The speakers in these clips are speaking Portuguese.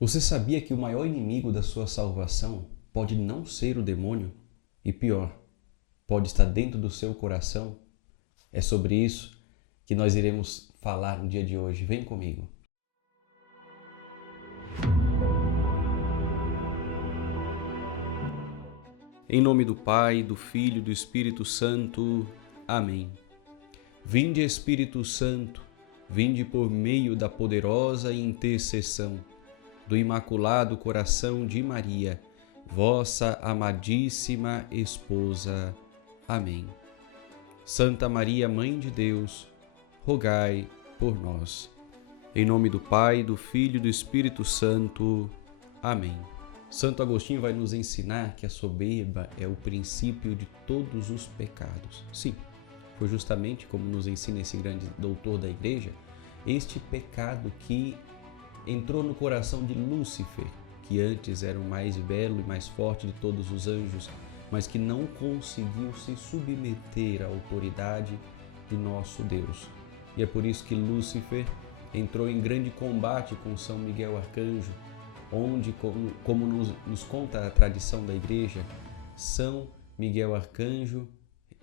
Você sabia que o maior inimigo da sua salvação pode não ser o demônio? E pior, pode estar dentro do seu coração? É sobre isso que nós iremos falar no dia de hoje. Vem comigo. Em nome do Pai, do Filho e do Espírito Santo. Amém. Vinde, Espírito Santo, vinde por meio da poderosa intercessão do Imaculado Coração de Maria, vossa amadíssima esposa. Amém. Santa Maria, Mãe de Deus, rogai por nós. Em nome do Pai, do Filho e do Espírito Santo. Amém. Santo Agostinho vai nos ensinar que a soberba é o princípio de todos os pecados. Sim, foi justamente como nos ensina esse grande doutor da igreja, este pecado que entrou no coração de Lúcifer, que antes era o mais belo e mais forte de todos os anjos, mas que não conseguiu se submeter à autoridade de nosso Deus. E é por isso que Lúcifer entrou em grande combate com São Miguel Arcanjo, onde, como nos conta a tradição da igreja, São Miguel Arcanjo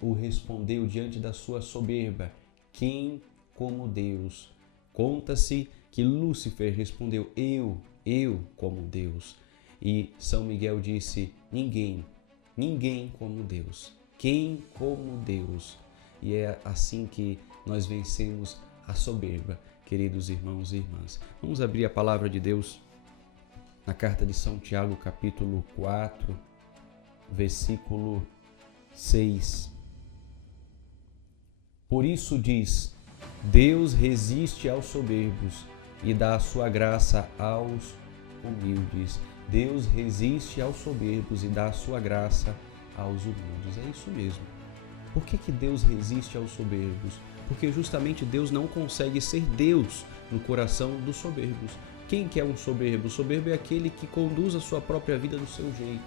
o respondeu diante da sua soberba: quem como Deus? Conta-se que Lúcifer respondeu: eu como Deus. E São Miguel disse: ninguém como Deus. Quem como Deus? E é assim que nós vencemos a soberba, queridos irmãos e irmãs. Vamos abrir a palavra de Deus na carta de São Tiago, capítulo 4, versículo 6. Por isso diz: Deus resiste aos soberbos e dá a sua graça aos humildes. Deus resiste aos soberbos e dá a sua graça aos humildes. É isso mesmo. Por que Deus resiste aos soberbos? Porque justamente Deus não consegue ser Deus no coração dos soberbos. Quem que é um soberbo? O soberbo é aquele que conduz a sua própria vida do seu jeito.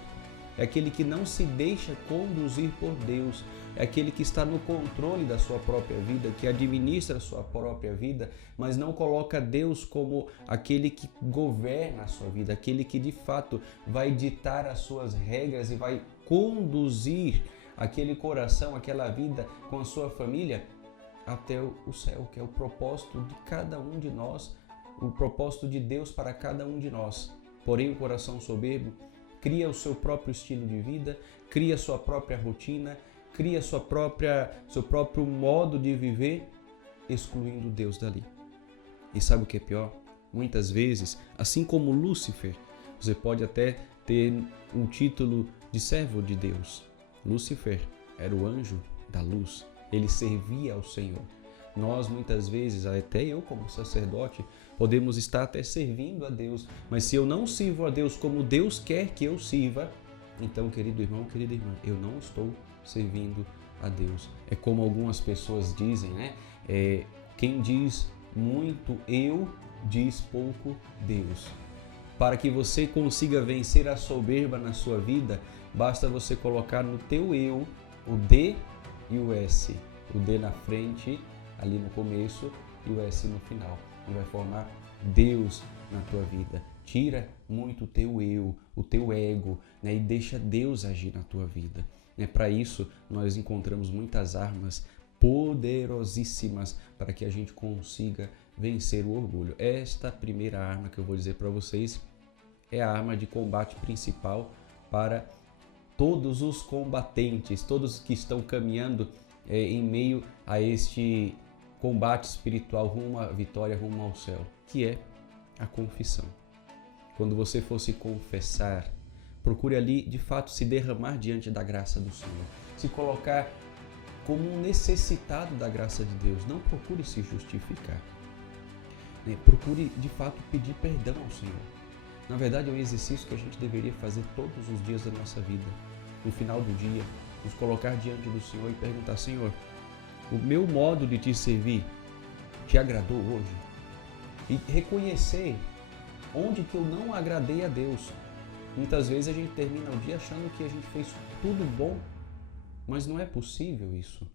É aquele que não se deixa conduzir por Deus. É aquele que está no controle da sua própria vida, que administra a sua própria vida, mas não coloca Deus como aquele que governa a sua vida, aquele que de fato vai ditar as suas regras e vai conduzir aquele coração, aquela vida com a sua família até o céu, que é o propósito de cada um de nós, o propósito de Deus para cada um de nós. Porém, o coração soberbo cria o seu próprio estilo de vida, cria a sua própria rotina, cria seu próprio modo de viver, excluindo Deus dali. E sabe o que é pior? Muitas vezes, assim como Lúcifer, você pode até ter um título de servo de Deus. Lúcifer era o anjo da luz, ele servia ao Senhor. Nós, muitas vezes, até eu como sacerdote, podemos estar até servindo a Deus, mas se eu não sirvo a Deus como Deus quer que eu sirva, então, querido irmão, querida irmã, eu não estou servindo a Deus. É como algumas pessoas dizem, né? Quem diz muito eu, diz pouco Deus. Para que você consiga vencer a soberba na sua vida, basta você colocar no teu eu o D e o S. O D na frente, ali no começo, e o S no final. E vai formar Deus na tua vida. Tira muito o teu eu, o teu ego, né? E deixa Deus agir na tua vida. Para isso, nós encontramos muitas armas poderosíssimas para que a gente consiga vencer o orgulho. Esta primeira arma que eu vou dizer para vocês é a arma de combate principal para todos os combatentes, todos que estão caminhando em meio a este combate espiritual rumo à vitória, rumo ao céu, que é a confissão. Quando você for se confessar, procure ali, de fato, se derramar diante da graça do Senhor. Se colocar como um necessitado da graça de Deus. Não procure se justificar. Procure, de fato, pedir perdão ao Senhor. Na verdade, é um exercício que a gente deveria fazer todos os dias da nossa vida. No final do dia, nos colocar diante do Senhor e perguntar: Senhor, o meu modo de te servir te agradou hoje? E reconhecer onde que eu não agradei a Deus. Muitas vezes a gente termina o dia achando que a gente fez tudo bom, mas não é possível isso.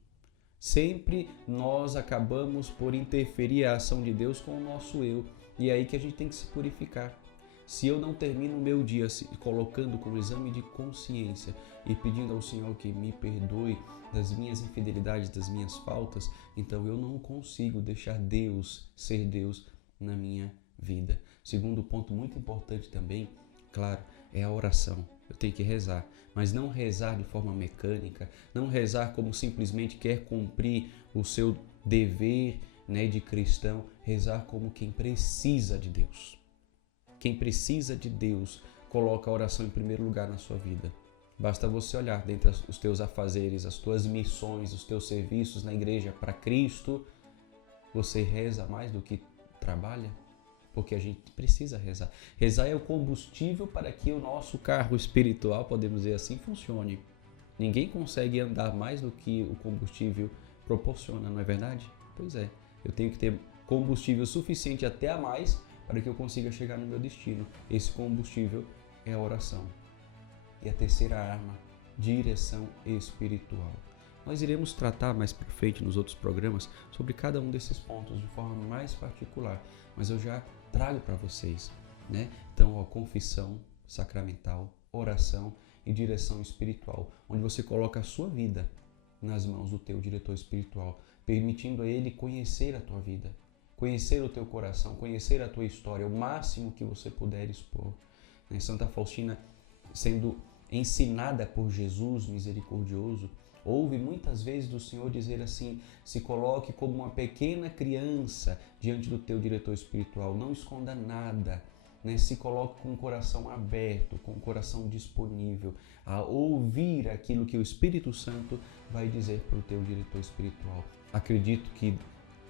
Sempre nós acabamos por interferir a ação de Deus com o nosso eu. E é aí que a gente tem que se purificar. Se eu não termino o meu dia se colocando como exame de consciência e pedindo ao Senhor que me perdoe das minhas infidelidades, das minhas faltas, então eu não consigo deixar Deus ser Deus na minha vida. Segundo ponto muito importante também, claro, é a oração. Eu tenho que rezar, mas não rezar de forma mecânica, não rezar como simplesmente quer cumprir o seu dever, né, de cristão, rezar como quem precisa de Deus. Quem precisa de Deus coloca a oração em primeiro lugar na sua vida. Basta você olhar dentre os teus afazeres, as tuas missões, os teus serviços na igreja para Cristo, você reza mais do que trabalha? Porque a gente precisa rezar. Rezar é o combustível para que o nosso carro espiritual, podemos dizer assim, funcione. Ninguém consegue andar mais do que o combustível proporciona, não é verdade? Pois é, eu tenho que ter combustível suficiente até a mais para que eu consiga chegar no meu destino. Esse combustível é a oração. E a terceira arma, direção espiritual. Nós iremos tratar mais para frente nos outros programas sobre cada um desses pontos de forma mais particular, mas eu já trago para vocês, né? Então, confissão sacramental, oração e direção espiritual, onde você coloca a sua vida nas mãos do teu diretor espiritual, permitindo a ele conhecer a tua vida, conhecer o teu coração, conhecer a tua história, o máximo que você puder expor. Santa Faustina, sendo ensinada por Jesus misericordioso, ouve muitas vezes do Senhor dizer assim: se coloque como uma pequena criança diante do teu diretor espiritual, não esconda nada, né? Se coloque com o coração aberto, com o coração disponível a ouvir aquilo que o Espírito Santo vai dizer para o teu diretor espiritual. Acredito que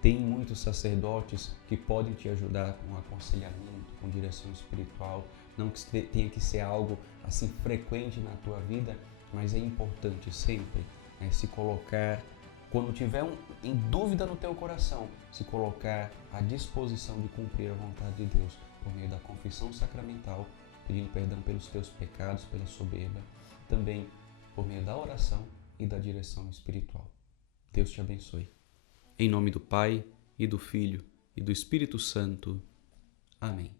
tem muitos sacerdotes que podem te ajudar com aconselhamento, com direção espiritual. Não que tenha que ser algo assim frequente na tua vida, mas é importante sempre se colocar, quando tiver em dúvida no teu coração, se colocar à disposição de cumprir a vontade de Deus por meio da confissão sacramental, pedindo perdão pelos teus pecados, pela soberba, também por meio da oração e da direção espiritual. Deus te abençoe. Em nome do Pai, e do Filho, e do Espírito Santo. Amém.